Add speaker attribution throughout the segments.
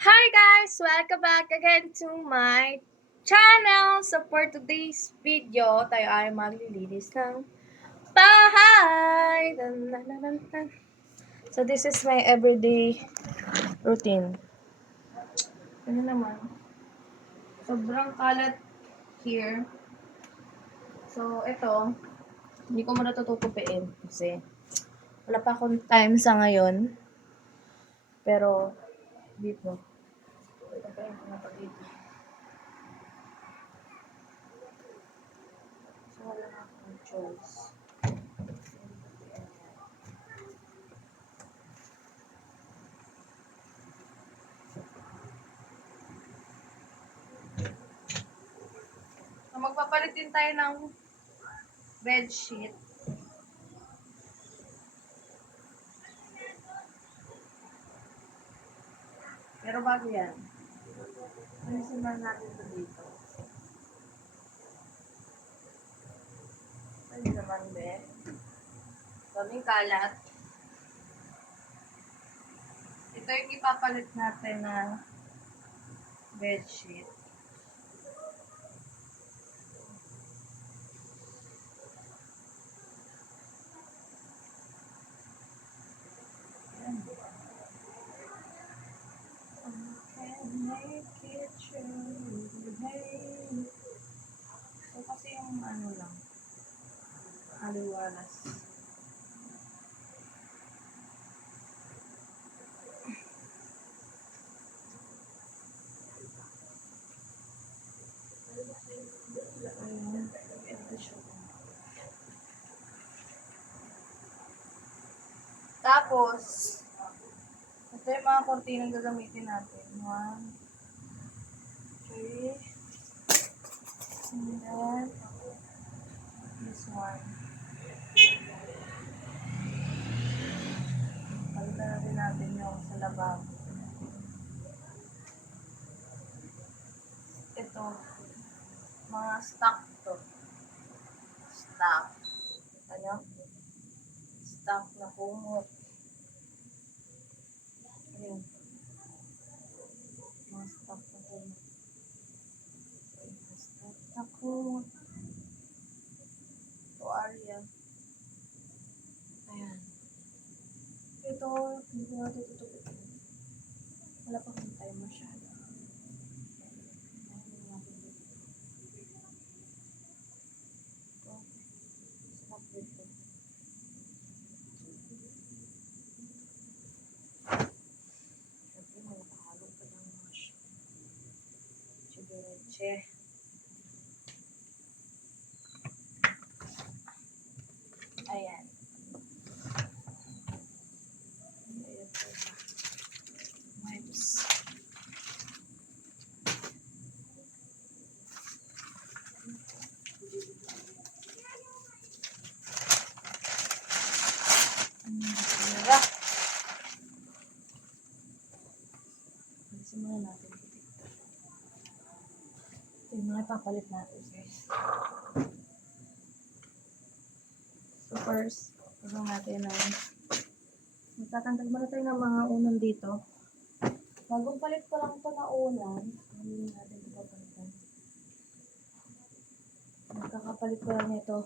Speaker 1: Hi guys! Welcome back again to my channel! So for today's video, tayo ay maglilinis ng bahay! Dun. So this is my everyday routine. Ano naman? Sobrang kalat here. So ito, hindi ko muna tututupiin kasi wala pa akong time sa ngayon. Pero, dito. Mga pa dito. So, wala na akong choice. Magpapalit din tayo ng bedsheet. Pero bago yan, lang natin ito dito. Ay, naman, be. Daming kalat. Ito yung ipapalit natin na bedsheet. Ayan. can make it true, hey. So, kasi yung ano lang, siya. Tapos, ito yung mga kortinang gagamitin natin. One, three, and then this one. Rin natin yung sa lababo. Ito, mga stock to. Stock. Ano? Stock na kumot. Ayan. Mga stock na kumot. Mga stock na kumot. Ito, Aria. Ayan. Ito, hindi natin tutupin. Wala pa kang time masyado. Siyempre, nakahalo pa ng mga sh- chibireche. Ayan. Ayan po siya. Wipes. Ang tira. Alisin muna natin ito dito. Ito yung mga ipapalit natin. So first, gawin natin ng magtatanggal muna tayo ng mga unan dito. Bagong palit ko lang ito na unan. Hindi natin ito papalitan. Magkakapalit ko lang ito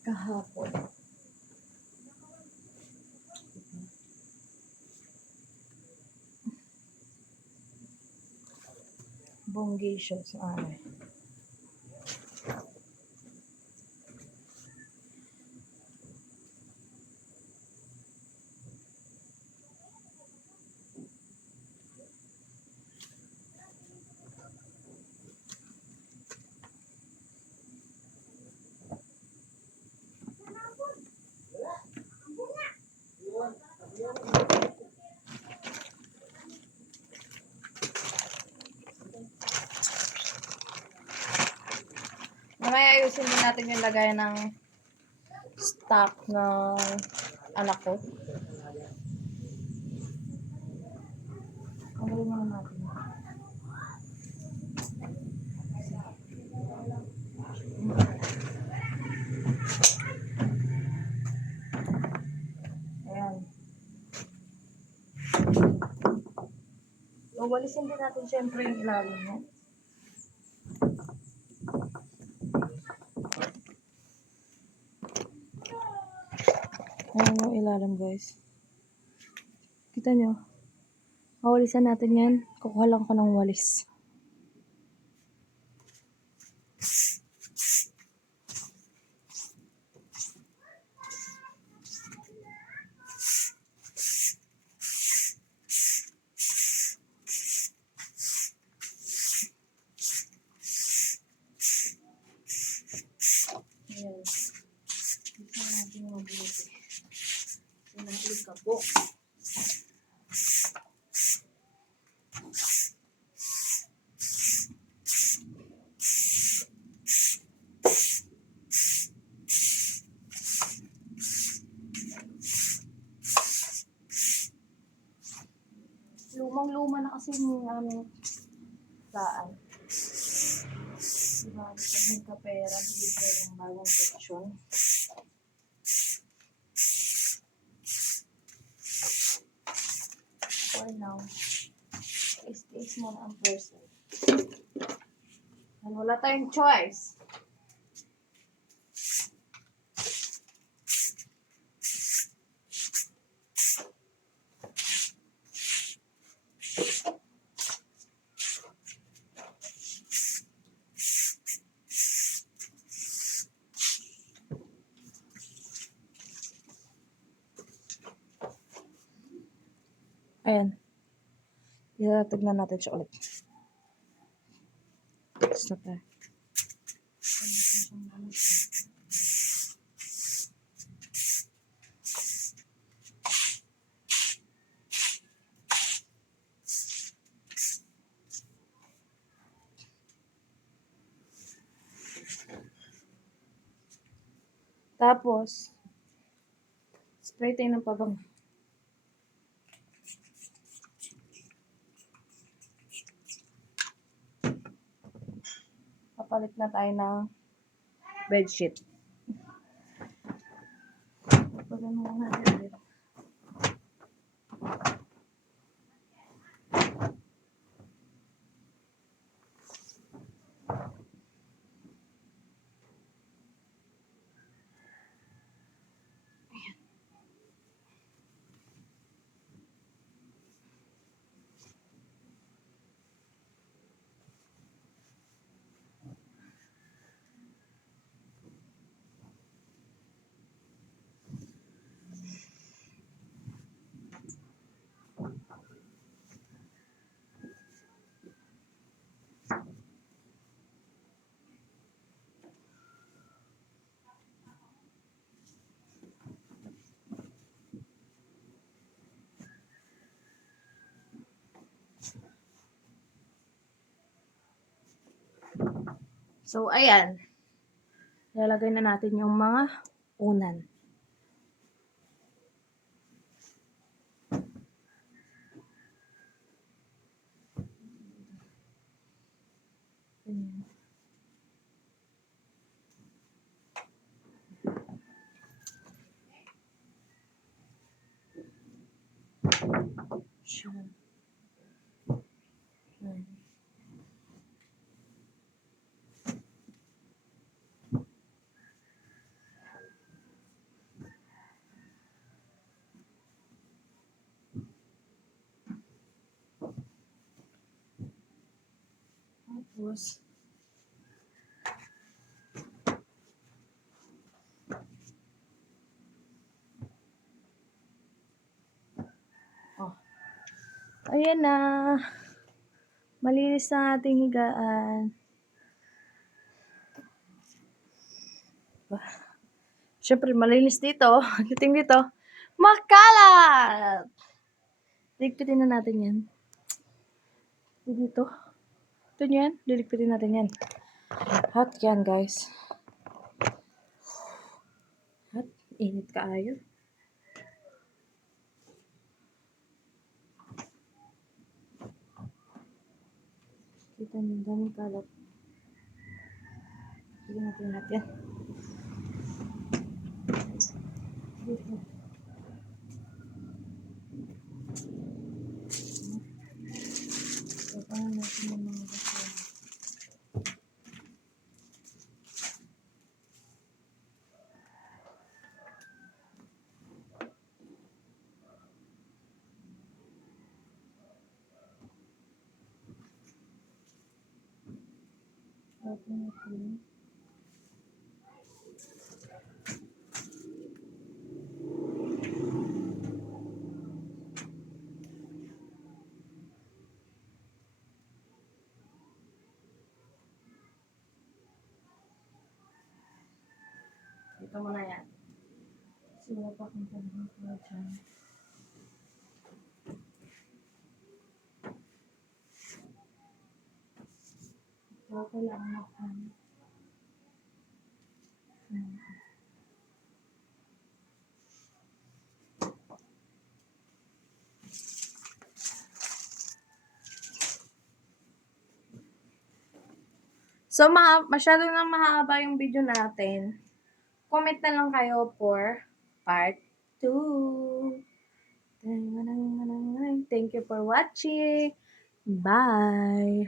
Speaker 1: kahapon. Bongation sa amin. Mamaya ayusin din natin yung lagay ng stock ng anak ko. Galing naman natin. Ayan. So, walisin din natin syempre yung ilalim mo. Yung ilalim guys. Kita nyo? Mawalisan natin yan. Kukuha lang ko ng walis. Ayan. Natin mabuti. Sinahuli ka po. Lumang-luma na kasi yung aming daan. Diba, pag nagkapera, bigay kayo ng bagong peksyon. For now, is-is mo na ang person. And wala tayong choice. Ayan. Itatagnan natin siya ulit. Stop there. Tapos, spray tayo ng pabang. Papalit na tayo ng bedsheet. Pagano natin ulit. So, ayan. Lalagay na natin yung mga unan. Ayan. Siyan. Tapos, oh. Ayan na. Malinis na ating higaan. Siyempre, malinis dito. Dating dito. Makalat! Ligpitin na natin yan. Dito. Ito yan. Liligpitin natin yan. Hot yan, guys. Hot. Init kaayo. Kita niyo, daming kalat. Sige natin natin. Open natin. Dito mo na yan. Kasi wala pa Ito, kailangan. Hmm. So, ma masyado na mahaba yung video natin. Comment na lang kayo for part 2. Thank you for watching. Bye!